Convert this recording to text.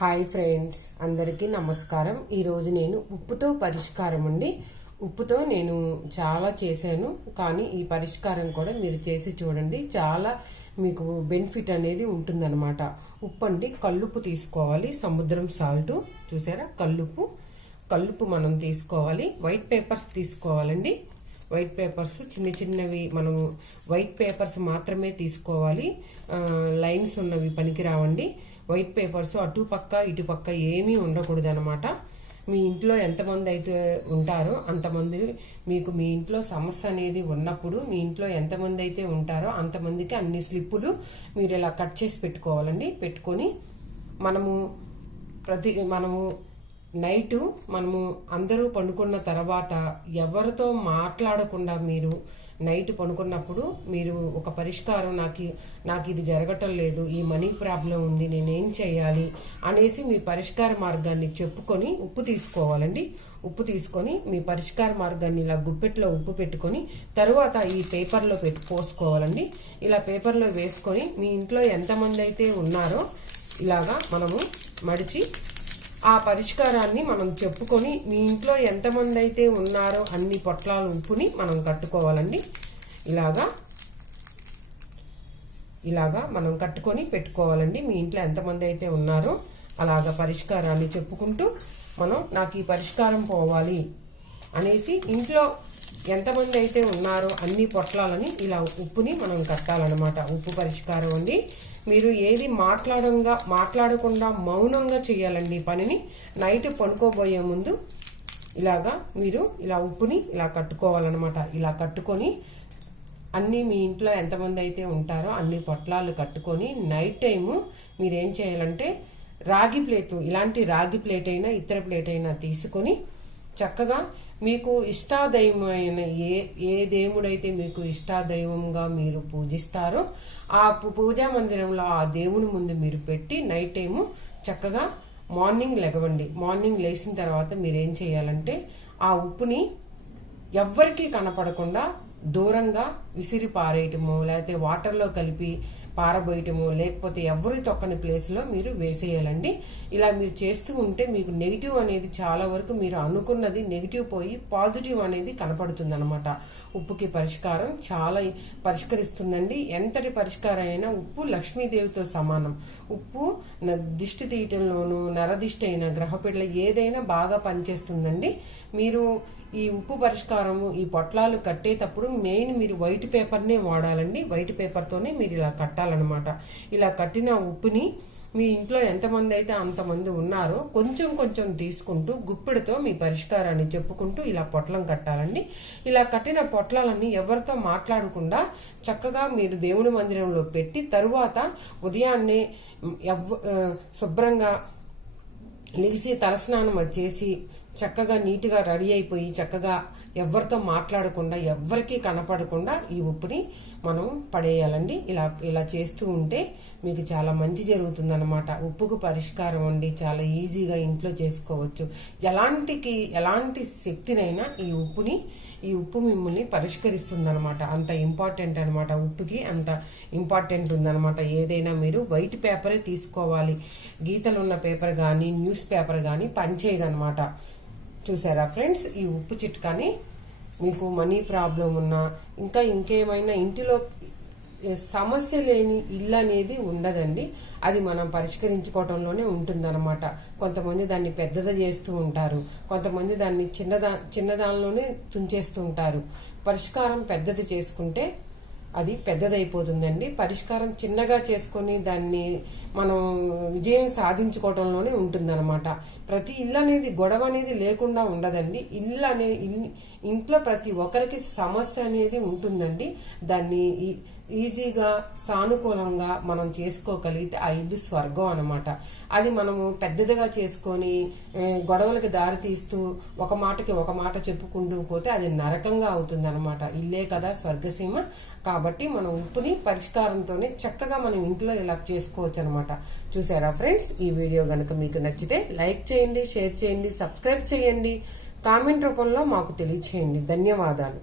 Hi friends అందరికీ నమస్కారం. ఈరోజు నేను ఉప్పుతో పరిష్కారం అండి. ఉప్పుతో నేను చాలా చేశాను కానీ ఈ పరిష్కారం కూడా మీరు చేసి చూడండి. చాలా మీకు బెనిఫిట్ అనేది ఉంటుందన్నమాట. ఉప్పు అండి కల్లుప్పు తీసుకోవాలి సముద్రం సాల్ట్. చూసారా? కల్లుప్పు. కల్లుప్పు మనం తీసుకోవాలి. వైట్ పేపర్స్ తీసుకోవాలండి. వైట్ పేపర్స్ చిన్న చిన్నవి మనము వైట్ పేపర్స్ మాత్రమే తీసుకోవాలి. లైన్స్ ఉన్నవి పనికి రావండి వైట్ పేపర్స్ అటు పక్క ఇటు పక్క ఏమీ ఉండకూడదు అనమాట మీ ఇంట్లో ఎంతమంది అయితే ఉంటారో అంతమంది మీకు మీ ఇంట్లో సమస్య అనేది ఉన్నప్పుడు మీ ఇంట్లో ఎంతమంది అయితే ఉంటారో అంతమందికి అన్ని స్లిప్పులు మీరు ఇలా కట్ చేసి పెట్టుకోవాలండి. పెట్టుకొని మనము ప్రతి మనము నైటు మనము అందరూ పడుకున్న తర్వాత ఎవరితో మాట్లాడకుండా మీరు నైట్ పనుకున్నప్పుడు మీరు ఒక పరిష్కారం నాకు నాకు ఇది జరగటం లేదు ఈ మనీ ప్రాబ్లం ఉంది నేనేం చేయాలి అనేసి మీ పరిష్కార మార్గాన్ని చెప్పుకొని ఉప్పు తీసుకోవాలండి. ఉప్పు తీసుకొని మీ పరిష్కార మార్గాన్ని ఇలా గుప్పెట్లో ఉప్పు పెట్టుకొని తరువాత ఈ పేపర్లో పెట్టు పోసుకోవాలండి. ఇలా పేపర్లో వేసుకొని మీ ఇంట్లో ఎంతమంది అయితే ఉన్నారో ఇలాగా మనము మడిచి ఆ పరిష్కారాన్ని మనం చెప్పుకొని మీ ఇంట్లో ఎంతమంది అయితే ఉన్నారో అన్ని పొట్లాల ఉప్పుని మనం కట్టుకోవాలండి. ఇలాగా ఇలాగా మనం కట్టుకొని పెట్టుకోవాలండి. మీ ఇంట్లో ఎంతమంది అయితే ఉన్నారో అలాగా పరిష్కారాన్ని చెప్పుకుంటూ మనం నాకు ఈ పరిష్కారం పోవాలి అనేసి ఇంట్లో ఎంతమంది అయితే ఉన్నారో అన్ని పొట్లాలని ఇలా ఉప్పుని మనం కట్టాలన్నమాట. ఉప్పు పరిష్కారం అండి. మీరు ఏది మాట్లాడంగా మాట్లాడకుండా మౌనంగా చేయాలండి ఈ పనిని. నైట్ పనుకోబోయే ముందు ఇలాగా మీరు ఇలా ఉప్పుని ఇలా కట్టుకోవాలన్నమాట. ఇలా కట్టుకొని అన్ని మీ ఇంట్లో ఎంతమంది అయితే ఉంటారో అన్ని పొట్లాలు కట్టుకొని నైట్ టైము మీరేం చేయాలంటే రాగి ప్లేటు ఇలాంటి రాగి ప్లేట్ అయినా ఇతర ప్లేట్ అయినా తీసుకొని చక్కగా మీకు ఇష్టాదైవమైన ఏ ఏ దేవుడైతే మీకు ఇష్టాదైవంగా మీరు పూజిస్తారో ఆ పూజా మందిరంలో ఆ దేవుని ముందు మీరు పెట్టి నైట్ టైము చక్కగా మార్నింగ్ లెగవండి మార్నింగ్ లేచిన తర్వాత మీరు ఏం చేయాలంటే ఆ ఉప్పుని ఎవ్వరికీ కనపడకుండా దూరంగా విసిరి పారేయటము లేకపోతే వాటర్లో కలిపి పారబోయటము లేకపోతే ఎవరి తొక్కని ప్లేస్లో మీరు వేసేయాలండి. ఇలా మీరు చేస్తూ ఉంటే మీకు నెగిటివ్ అనేది చాలా వరకు మీరు అనుకున్నది నెగిటివ్ పోయి పాజిటివ్ అనేది కనపడుతుంది అనమాట ఉప్పుకి పరిష్కారం చాలా పరిష్కరిస్తుందండి. ఎంతటి పరిష్కారం అయినా ఉప్పు లక్ష్మీదేవితో సమానం. ఉప్పు న- దిష్టి తీయటంలోనూ నరదిష్టి అయిన గ్రహపిడల ఏదైనా బాగా పనిచేస్తుందండి. మీరు ఈ ఉప్పు పరిష్కారము ఈ పొట్లాలు కట్టేటప్పుడు మెయిన్ మీరు వైట్ పేపర్నే వాడాలండి. వైట్ పేపర్తోనే మీరు ఇలా కట్టాలి. కట్టాలన్నమాట ఇలా కట్టిన ఉప్పుని మీ ఇంట్లో ఎంతమంది అయితే అంతమంది ఉన్నారో కొంచెం కొంచెం తీసుకుంటూ గుప్పెడితో మీ పరిష్కారాన్ని చెప్పుకుంటూ ఇలా పొట్లం కట్టాలండి. ఇలా కట్టిన పొట్లాలన్నీ ఎవరితో మాట్లాడకుండా చక్కగా మీరు దేవుని మందిరంలో పెట్టి తరువాత ఉదయాన్నే ఎవ్ శుభ్రంగా లేచి తలస్నానం వచ్చేసి చేసి చక్కగా నీట్గా రెడీ అయిపోయి చక్కగా ఎవరితో మాట్లాడకుండా ఎవ్వరికీ కనపడకుండా ఈ ఉప్పుని మనం పడేయాలండి. ఇలా ఇలా చేస్తూ ఉంటే మీకు చాలా మంచి జరుగుతుందన్నమాట. ఉప్పుకు పరిష్కారం అండి. చాలా ఈజీగా ఇంట్లో చేసుకోవచ్చు. ఎలాంటికి ఎలాంటి శక్తినైనా ఈ ఉప్పుని ఈ ఉప్పు మిమ్మల్ని పరిష్కరిస్తుందన్నమాట. అంత ఇంపార్టెంట్ అనమాట ఉప్పుకి అంత ఇంపార్టెంట్ ఉందన్నమాట. ఏదైనా మీరు వైట్ పేపరే తీసుకోవాలి. గీతలు ఉన్న పేపర్ కానీ న్యూస్ పేపర్ కానీ పనిచేయదనమాట చూసారా ఫ్రెండ్స్? ఈ ఉప్పు చిట్కాని మీకు మనీ ప్రాబ్లం ఉన్నా ఇంకా ఇంకేమైనా ఇంటిలో సమస్య లేని ఇల్లు అనేది ఉండదండి. అది మనం పరిష్కరించుకోవటంలోనే ఉంటుందన్నమాట. కొంతమంది దాన్ని పెద్దది చేస్తూ ఉంటారు. కొంతమంది దాన్ని చిన్నదా చిన్నదానిలోనే తుంచేస్తూ ఉంటారు. పరిష్కారం పెద్దది చేసుకుంటే అది పెద్దదైపోతుందండి. పరిష్కారం చిన్నగా చేసుకొని దాన్ని మనం విజయం సాధించుకోవడంలోనే ఉంటుందన్నమాట. ప్రతి ఇల్లు అనేది గొడవ అనేది లేకుండా ఉండదండి. ఇల్లు అనే ఇల్లు- ఇంట్లో ప్రతి ఒక్కరికి సమస్య అనేది ఉంటుందండి. దాన్ని ఈ- ఈజీగా సానుకూలంగా మనం చేసుకోగలిగితే ఆ ఇల్లు స్వర్గం అనమాట అది మనము పెద్దదిగా చేసుకొని గొడవలకి దారి తీస్తూ ఒక మాటకి ఒక మాట చెప్పుకుంటూ పోతే అది నరకంగా అవుతుంది అనమాట ఇల్లే కదా స్వర్గసీమ. కాబట్టి మనం ఉప్పుని పరిష్కారంతోనే చక్కగా మనం ఇంట్లో ఇలా చేసుకోవచ్చు అనమాట చూసారా ఫ్రెండ్స్? ఈ వీడియో గనక మీకు నచ్చితే లైక్ చేయండి షేర్ చేయండి సబ్స్క్రైబ్ చేయండి. కామెంట్ రూపంలో మాకు తెలియచేయండి. ధన్యవాదాలు.